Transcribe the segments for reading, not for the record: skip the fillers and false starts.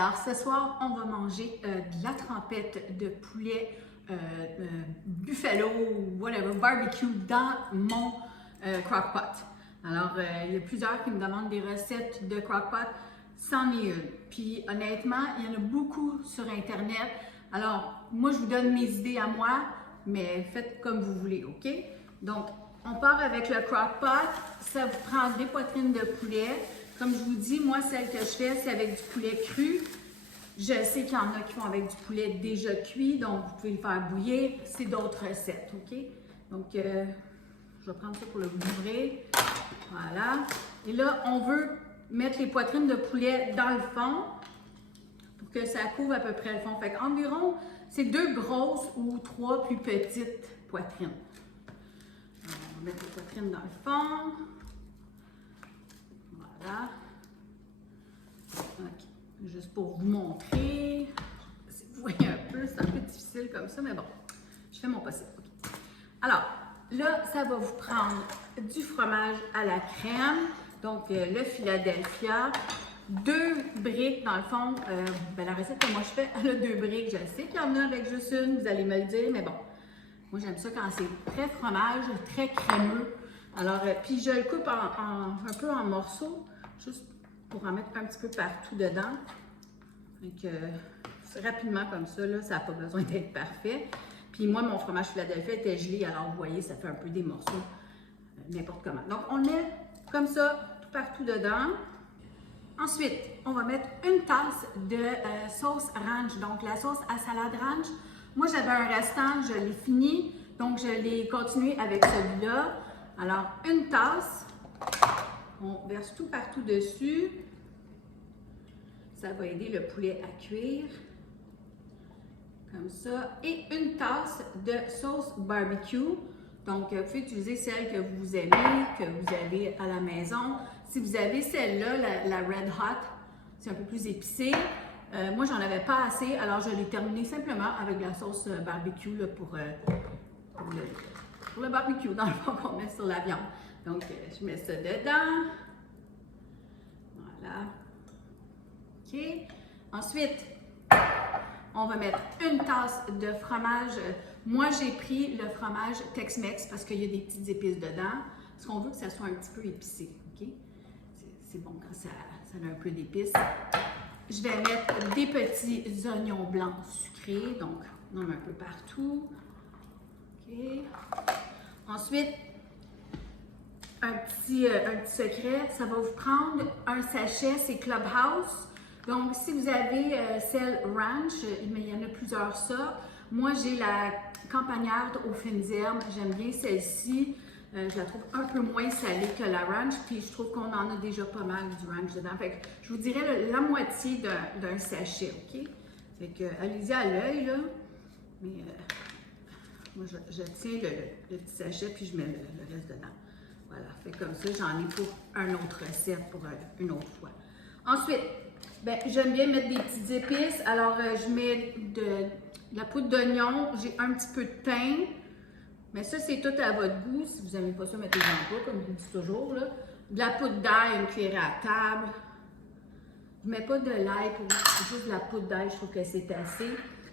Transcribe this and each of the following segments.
Alors, ce soir, on va manger de la trempette de poulet buffalo ou whatever, barbecue dans mon crock-pot. Alors, il y a plusieurs qui me demandent des recettes de crock-pot. C'en est une. Puis, honnêtement, il y en a beaucoup sur Internet. Alors, moi, je vous donne mes idées à moi, mais faites comme vous voulez, OK? Donc, on part avec le crock-pot. Ça vous prend des poitrines de poulet. Comme je vous dis, moi, celle que je fais, c'est avec du poulet cru. Je sais qu'il y en a qui font avec du poulet déjà cuit, donc vous pouvez le faire bouillir. C'est d'autres recettes, OK? Donc, je vais prendre ça pour le ouvrir. Voilà. Et là, on veut mettre les poitrines de poulet dans le fond pour que ça couvre à peu près le fond. Fait qu'environ, c'est 2 grosses ou 3 plus petites poitrines. Alors, on va mettre les poitrines dans le fond. Voilà. OK. Juste pour vous montrer. Si vous voyez un peu, c'est un peu difficile comme ça, mais bon, je fais mon possible. Okay. Alors, là, ça va vous prendre du fromage à la crème, donc le Philadelphia, 2 briques, dans le fond, la recette que moi je fais, elle a 2 briques. Je sais qu'il y en a avec juste une, vous allez me le dire, mais bon, moi j'aime ça quand c'est très fromage, très crémeux. Alors, puis je le coupe un peu en morceaux, juste pour en mettre un petit peu partout dedans. Donc, rapidement comme ça, là, ça n'a pas besoin d'être parfait. Puis moi, mon fromage Philadelphia était gelé, alors vous voyez, ça fait un peu des morceaux, n'importe comment. Donc, on le met comme ça, tout partout dedans. Ensuite, on va mettre une tasse de sauce ranch, donc la sauce à salade ranch. Moi, j'avais un restant, je l'ai fini, donc je l'ai continué avec celui-là. Alors, une tasse, on verse tout partout dessus. Ça va aider le poulet à cuire, comme ça. Et une tasse de sauce barbecue. Donc, vous pouvez utiliser celle que vous aimez, que vous avez à la maison. Si vous avez celle-là, la Red Hot, c'est un peu plus épicé. Moi, j'en avais pas assez, alors je l'ai terminé simplement avec la sauce barbecue là, pour le barbecue, dans le fond, qu'on met sur la viande. Donc, je mets ça dedans. Voilà. OK. Ensuite, on va mettre une tasse de fromage. Moi, j'ai pris le fromage Tex-Mex parce qu'il y a des petites épices dedans. Parce qu'on veut que ça soit un petit peu épicé. OK? C'est bon quand ça a un peu d'épices. Je vais mettre des petits oignons blancs sucrés. Donc, on en met un peu partout. OK. Ensuite, un petit secret, ça va vous prendre un sachet, c'est Clubhouse. Donc, si vous avez celle ranch, mais il y en a plusieurs ça. Moi, j'ai la campagnarde aux fines herbes. J'aime bien celle-ci. Je la trouve un peu moins salée que la ranch, puis je trouve qu'on en a déjà pas mal du ranch dedans. Fait que je vous dirais la moitié d'un sachet, OK? Fait que allez-y à l'œil, là. Mais moi, je tiens le petit sachet, puis je mets le reste dedans. Voilà, fait comme ça, j'en ai pour une autre recette, pour une autre fois. Ensuite, ben, j'aime bien mettre des petites épices. Alors, je mets de la poudre d'oignon, j'ai un petit peu de thym. Mais ça, c'est tout à votre goût. Si vous n'aimez pas ça, mettez-en pas, comme je vous dis toujours. Là. De la poudre d'ail, une cuillère à table. Je ne mets pas de l'ail, juste de la poudre d'ail, je trouve que c'est assez.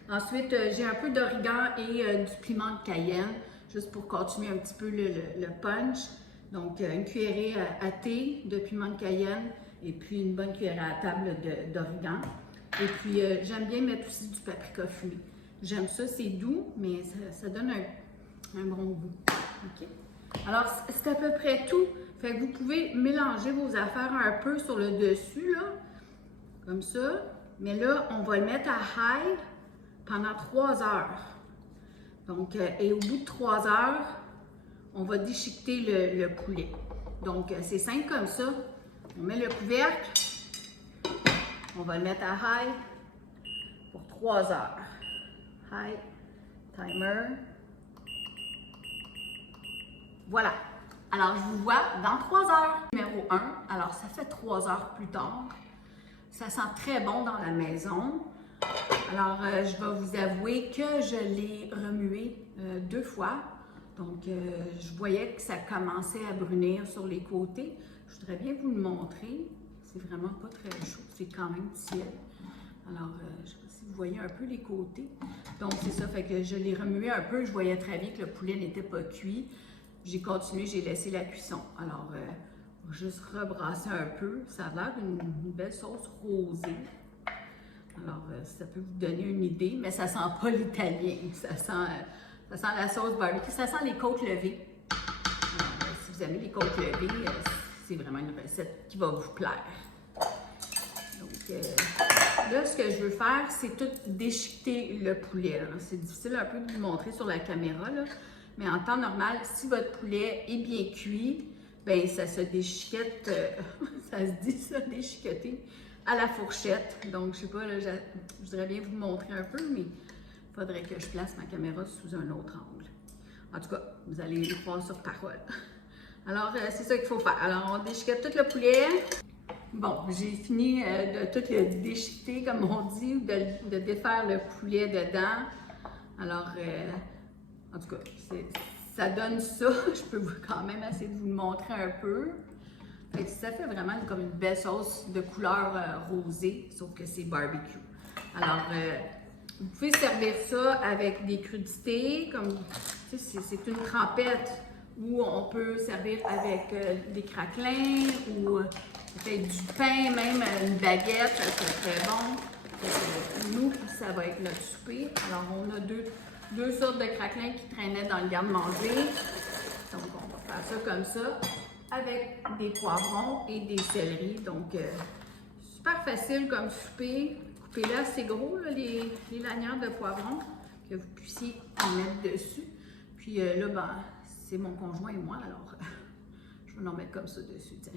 Ensuite, j'ai un peu d'origan et du piment de Cayenne, juste pour continuer un petit peu le punch. Donc, une cuillerée à thé de piment de Cayenne et puis une bonne cuillère à table d'origan. Et puis, j'aime bien mettre aussi du paprika fumé. J'aime ça, c'est doux, mais ça donne un bon goût. OK? Alors, c'est à peu près tout. Fait que vous pouvez mélanger vos affaires un peu sur le dessus, là, comme ça. Mais là, on va le mettre à high pendant 3 heures. Donc, et au bout de 3 heures, on va déchiqueter le poulet. Donc, c'est simple comme ça. On met le couvercle. On va le mettre à high pour 3 heures. High, timer. Voilà. Alors, je vous vois dans 3 heures. Numéro 1. Alors, ça fait 3 heures plus tard. Ça sent très bon dans la maison. Alors, je vais vous avouer que je l'ai remué 2 fois. Donc, je voyais que ça commençait à brunir sur les côtés. Je voudrais bien vous le montrer. C'est vraiment pas très chaud. C'est quand même tiède. Alors, je ne sais pas si vous voyez un peu les côtés. Donc, c'est ça, fait que je l'ai remué un peu. Je voyais très bien que le poulet n'était pas cuit. J'ai continué, j'ai laissé la cuisson. Alors, on va juste rebrasser un peu. Ça a l'air d'une belle sauce rosée. Alors, ça peut vous donner une idée, mais ça sent pas l'italien. Ça sent la sauce barbecue. Ça sent les côtes levées. Alors, si vous aimez les côtes levées, c'est vraiment une recette qui va vous plaire. Donc, là, ce que je veux faire, c'est tout déchiqueter le poulet. C'est difficile un peu de vous montrer sur la caméra, là, mais en temps normal, si votre poulet est bien cuit, bien, ça se déchiquette, ça se dit ça, déchiqueter, à la fourchette. Donc, je sais pas, là, je voudrais bien vous montrer un peu, mais il faudrait que je place ma caméra sous un autre angle. En tout cas, vous allez le voir sur parole. Alors, c'est ça qu'il faut faire. Alors, on déchiquette tout le poulet. Bon, j'ai fini de tout le déchiqueter, comme on dit, ou de défaire le poulet dedans. Alors, en tout cas, ça donne ça. Je peux quand même essayer de vous le montrer un peu. Fait que ça fait vraiment comme une belle sauce de couleur rosée, sauf que c'est barbecue. Alors, vous pouvez servir ça avec des crudités, comme c'est une trempette, ou on peut servir avec des craquelins, ou peut-être du pain, même une baguette, ça serait très bon. Nous, ça va être notre souper. Alors, on a deux sortes de craquelins qui traînaient dans le garde-manger. Donc, on va faire ça comme ça, avec des poivrons et des céleris. Donc, super facile comme souper. Coupez-les assez gros, là, les lanières de poivrons, que vous puissiez en mettre dessus. Puis là, ben, c'est mon conjoint et moi, alors je vais en mettre comme ça dessus, tiens.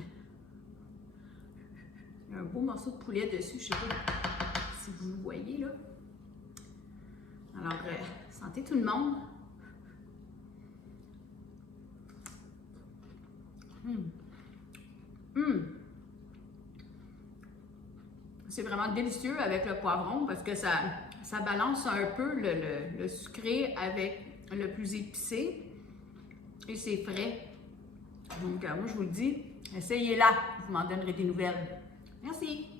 Il y a un beau morceau de poulet dessus, je ne sais pas si vous le voyez, là. Alors, santé tout le monde. C'est vraiment délicieux avec le poivron parce que ça balance un peu le sucré avec le plus épicé et c'est frais. Donc, moi, je vous le dis, essayez-la, vous m'en donnerez des nouvelles. Merci!